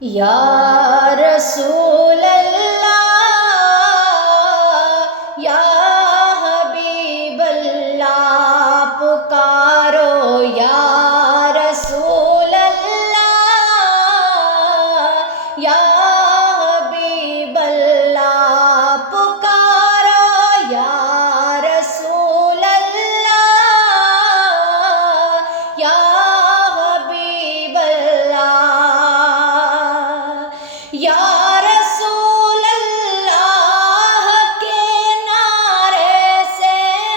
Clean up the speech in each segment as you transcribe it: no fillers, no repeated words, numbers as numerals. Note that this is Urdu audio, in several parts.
یا رسول اللہ یا حبیب اللہ پکارو یا رسول اللہ یا حبیب اللہ پکارو یا رسول اللہ یا حبیب اللہ یا رسول اللہ کے نعرے سے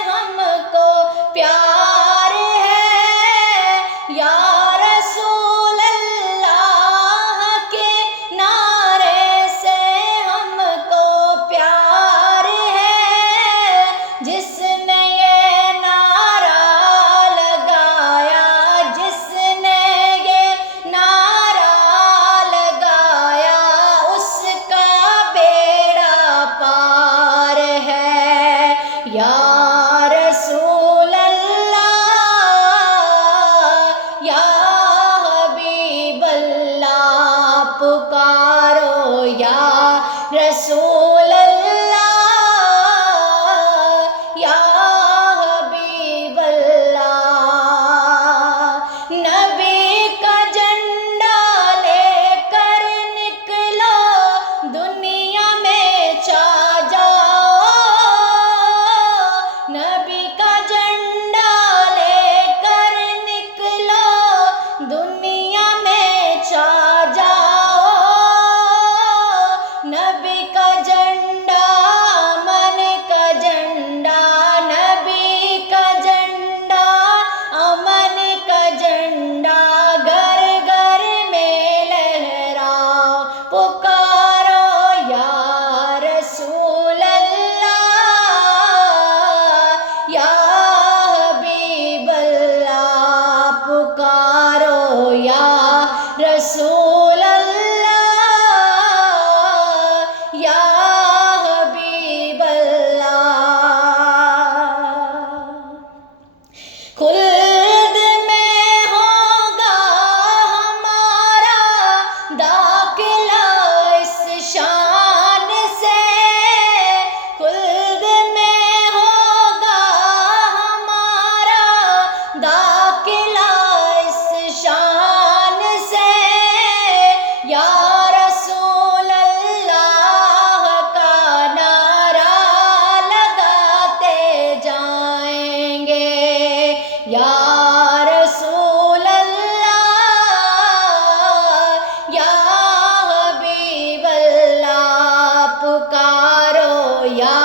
ہم کو پیار ہے یا رسول اللہ کے نعرے سے ہم کو پیار ہے جس نے یہ نعرہ لگایا جس نے یہ نعرہ لگایا اس کا بیڑا پار ہے یا رسول اللہ یا حبیب اللہ پکارو یا رسول اللہ یا حبیب اللہ نبی کا جھنڈا لے کر نکلو دنیا میں چھا جاؤ نبی کا جھنڈا لے کر نکلو دنیا میں چھا جاؤ نبی کا جھنڈا امن کا جھنڈا نبی کا جھنڈا امن کا جھنڈا گھر گھر میں لہراؤ پکارو یا رسول اللہ یا حبیب اللہ پکارو یا رسول اللہ یا حبیب اللہ خلد میں ہوگا ہمارا داخلہ اس شان سے خلد میں ہوگا ہمارا داخلہ اس شان سے یا رسول اللہ کا نعرہ لگاتے جائیں گے یا رسول اللہ یا حبیب اللہ پکارو یا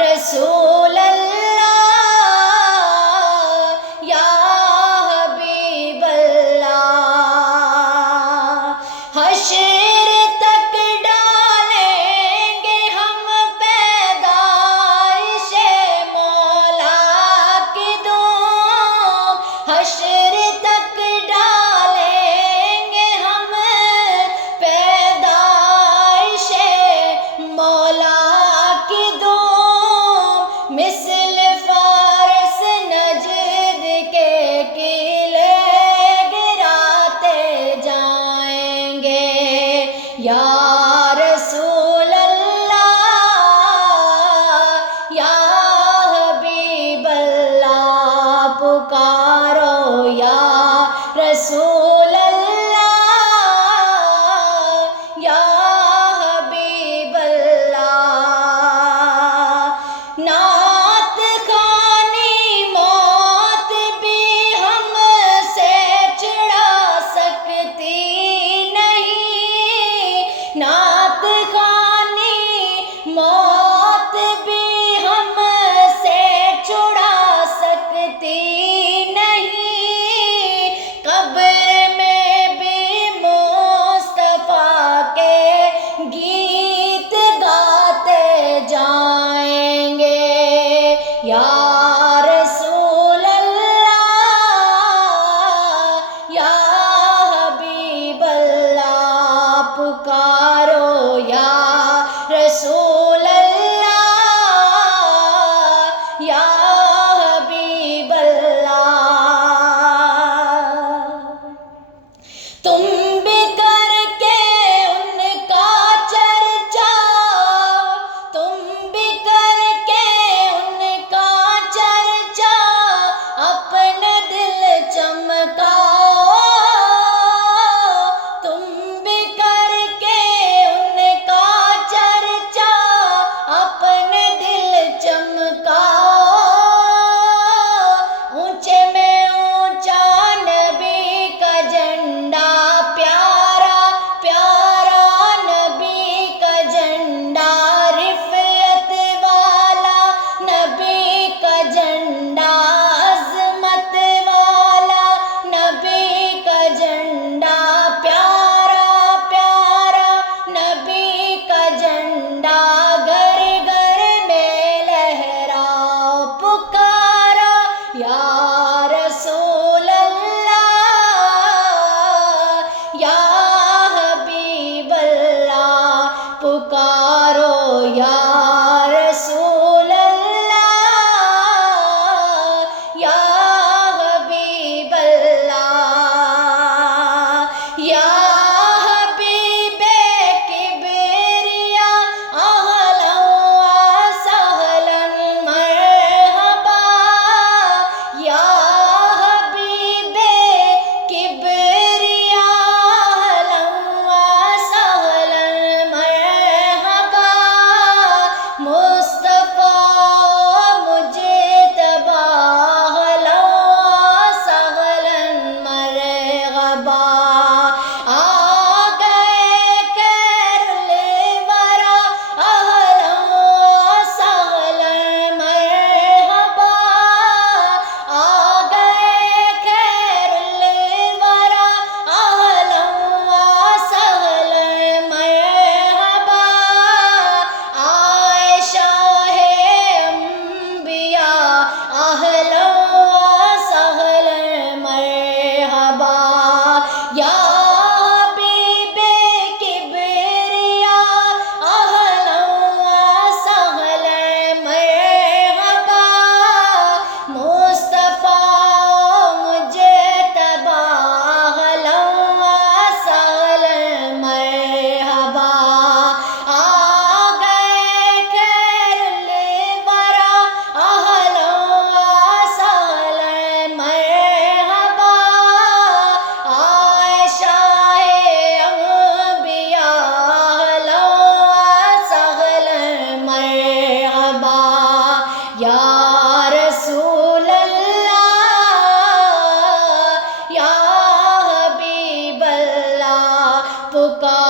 رسول اللہ یا حبیب اللہ حشر تک ڈالیں گے ہم پیدائش مولا کی دھوم حشر تک ڈالیں گے ہم پیدائش مولا کی دھوم مثل فارس نجد کے قلعے گراتے جائیں گے یا رسول اللہ یا حبیب اللہ پکارو یا رسول اللہ یا حبیب اللہ نعت خوانی موت بھی ہم سے چڑھا سکتی نہیں